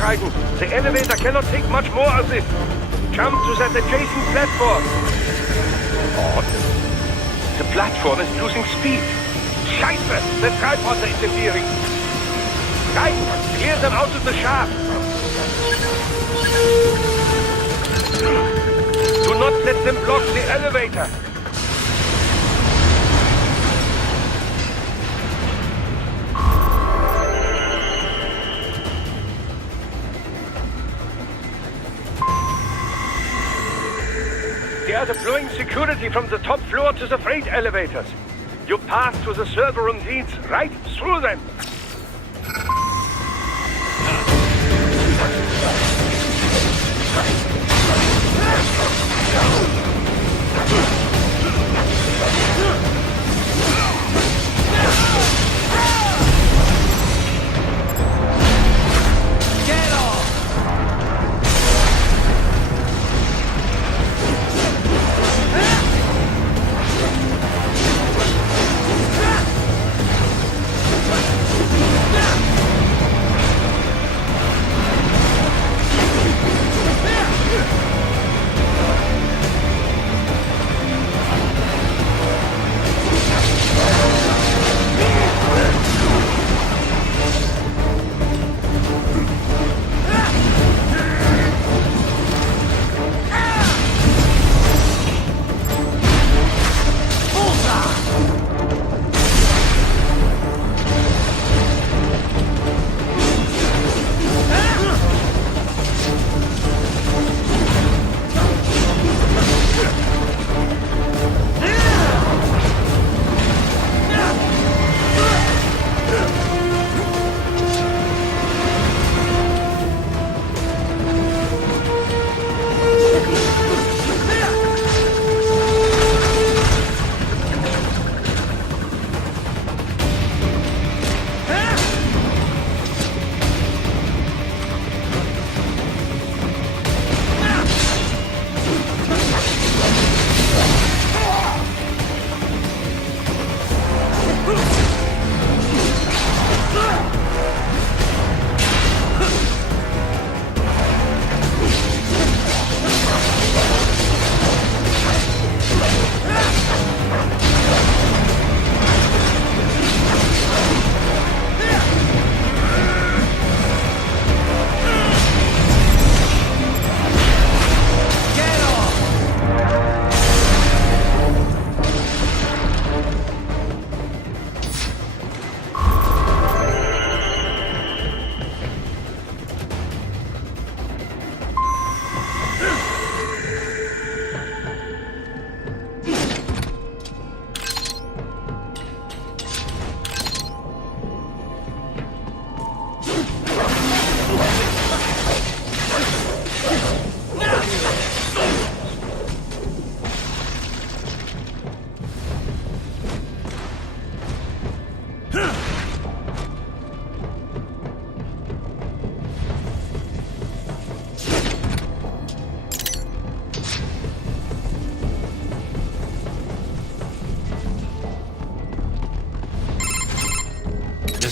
Reisen. The elevator cannot take much more of this. Jump to that adjacent platform. Oh, the platform is losing speed. Scheiße! The tripods are interfering. Right, clear them out of the shaft. Do not let them block the elevator. They are deploying security from the top floor to the freight elevators. Your path to the server room leads right through them. Get off!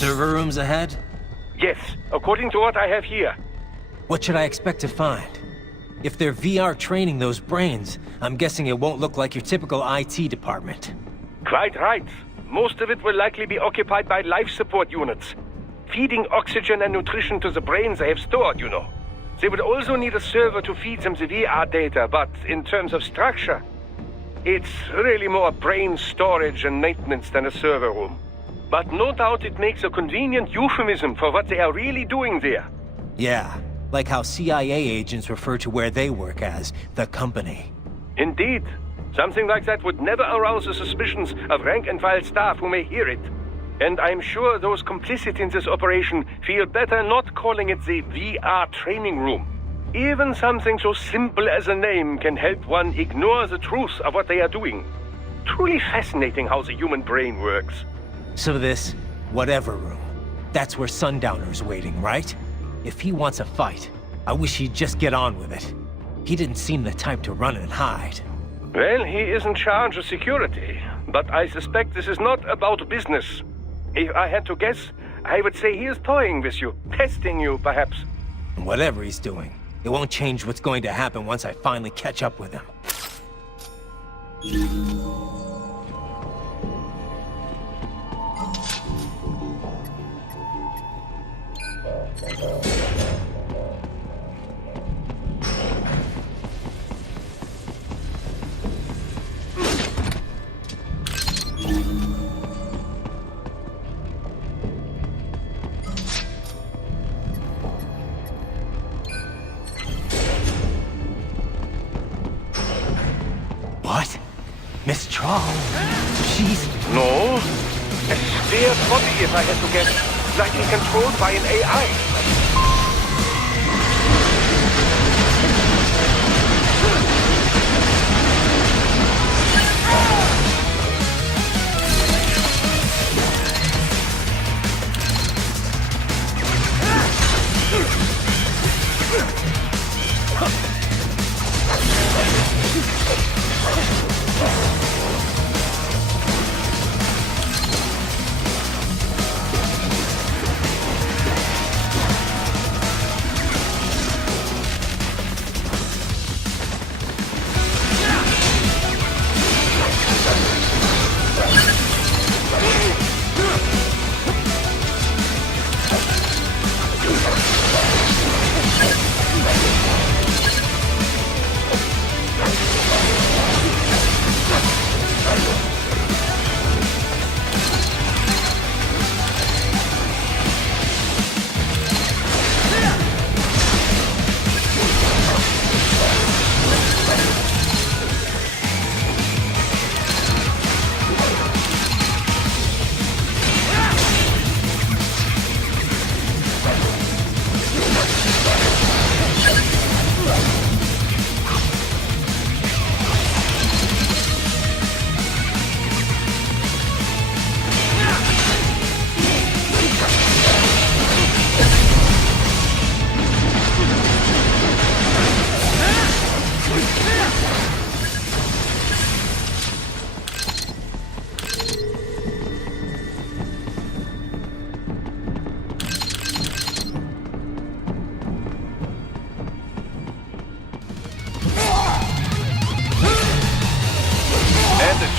Server rooms ahead? Yes, according to what I have here. What should I expect to find? If they're VR training those brains, I'm guessing it won't look like your typical IT department. Quite right. Most of it will likely be occupied by life support units. Feeding oxygen and nutrition to the brains they have stored, you know. They would also need a server to feed them the VR data, but in terms of structure, it's really more brain storage and maintenance than a server room. But no doubt it makes a convenient euphemism for what they are really doing there. Yeah, like how CIA agents refer to where they work as the company. Indeed. Something like that would never arouse the suspicions of rank-and-file staff who may hear it. And I'm sure those complicit in this operation feel better not calling it the VR training room. Even something so simple as a name can help one ignore the truth of what they are doing. Truly fascinating how the human brain works. So this, whatever room, that's where Sundowner's waiting, right? If he wants a fight, I wish he'd just get on with it. He didn't seem the type to run and hide. Well, he is in charge of security, but I suspect this is not about business. If I had to guess, I would say he is toying with you, testing you, perhaps. And whatever he's doing, it won't change what's going to happen once I finally catch up with him. What? Miss Troll? She's... No? A spare body, if I had to guess. Likely controlled by an AI.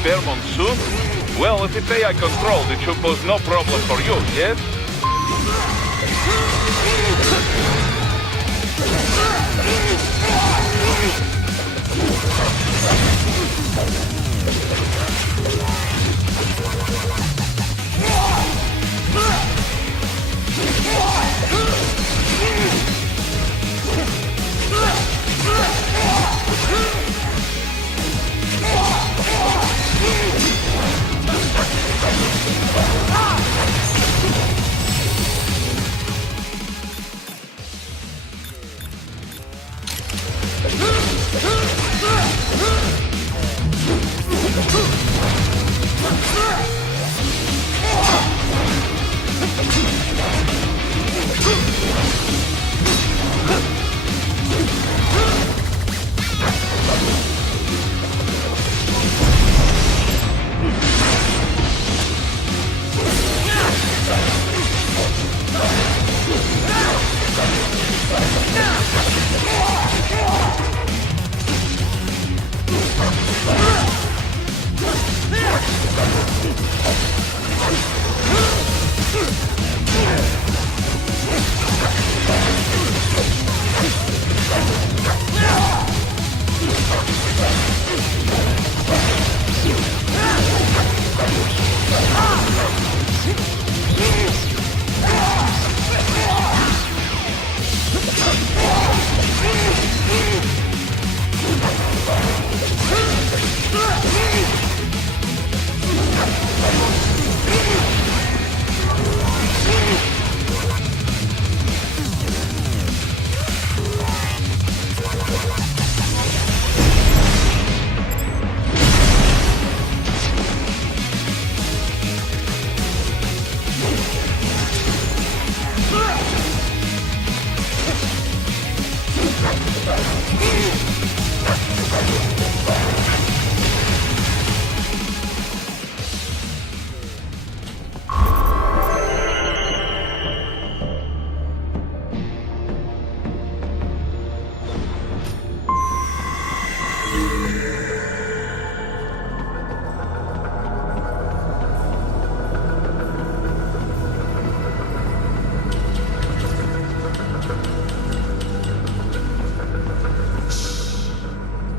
Spare monsoon? Well, if it's AI controlled, it should pose no problem for you, yes?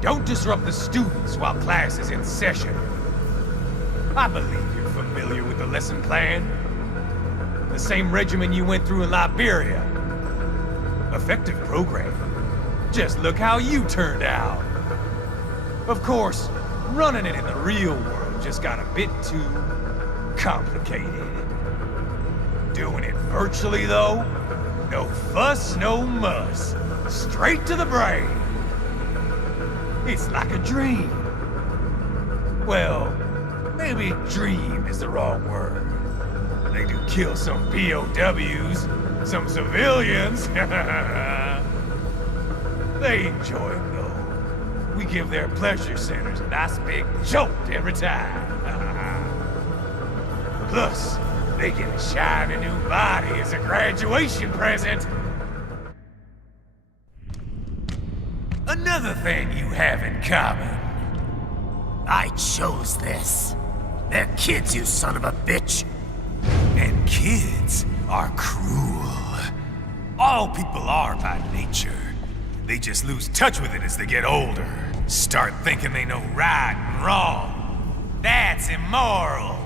Don't disrupt the students while class is in session. I believe you're familiar with the lesson plan. The same regimen you went through in Liberia. Effective program. Just look how you turned out. Of course, running it in the real world just got a bit too complicated. Doing it virtually, though, no fuss, no muss. Straight to the brain. It's like a dream. Well, maybe dream is the wrong word. They do kill some POWs, some civilians. They enjoy them, though. We give their pleasure centers a nice big jolt every time. Plus, they get a shiny new body as a graduation present. Another thing you have in common. I chose this. They're kids, you son of a bitch. And kids are cruel. All people are by nature. They just lose touch with it as they get older. Start thinking they know right and wrong. That's immoral.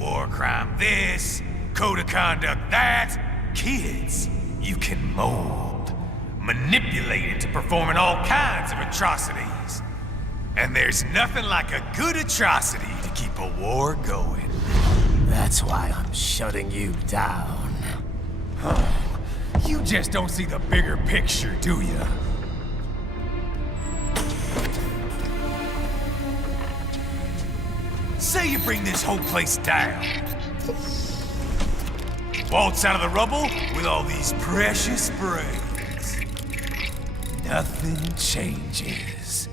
War crime this, code of conduct that. Kids, you can mold, manipulate into performing all kinds of atrocities. And there's nothing like a good atrocity to keep a war going. That's why I'm shutting you down. You just don't see the bigger picture, do you? Say you bring this whole place down. Waltz out of the rubble with all these precious brains. Nothing changes.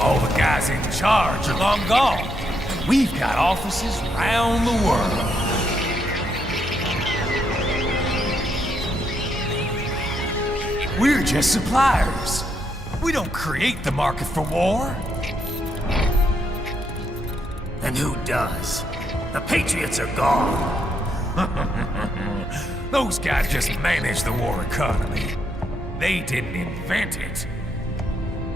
All the guys in charge are long gone, and we've got offices around the world. We're just suppliers. We don't create the market for war. And who does? The Patriots are gone. Those guys just manage the war economy. They didn't invent it.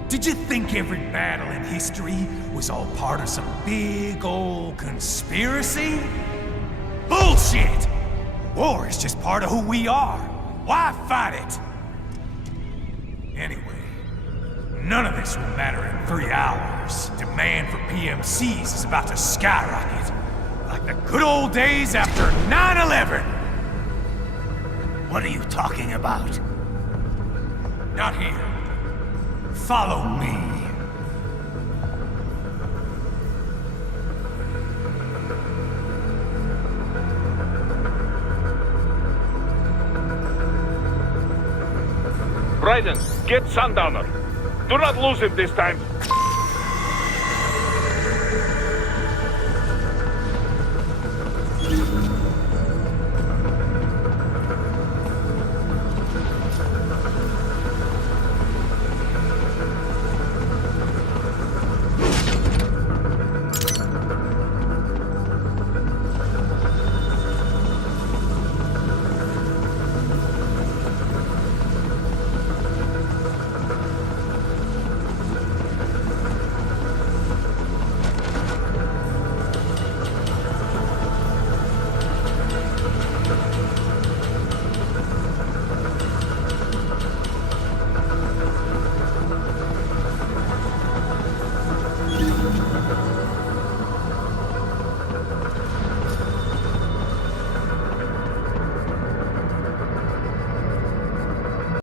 Did you think every battle in history was all part of some big old conspiracy? Bullshit! War is just part of who we are. Why fight it? Anyway, none of this will matter in 3 hours. Demand for PMCs is about to skyrocket. Like the good old days after 9/11. What are you talking about? Not here. Follow me. Raiden, get Sundowner. Do not lose him this time.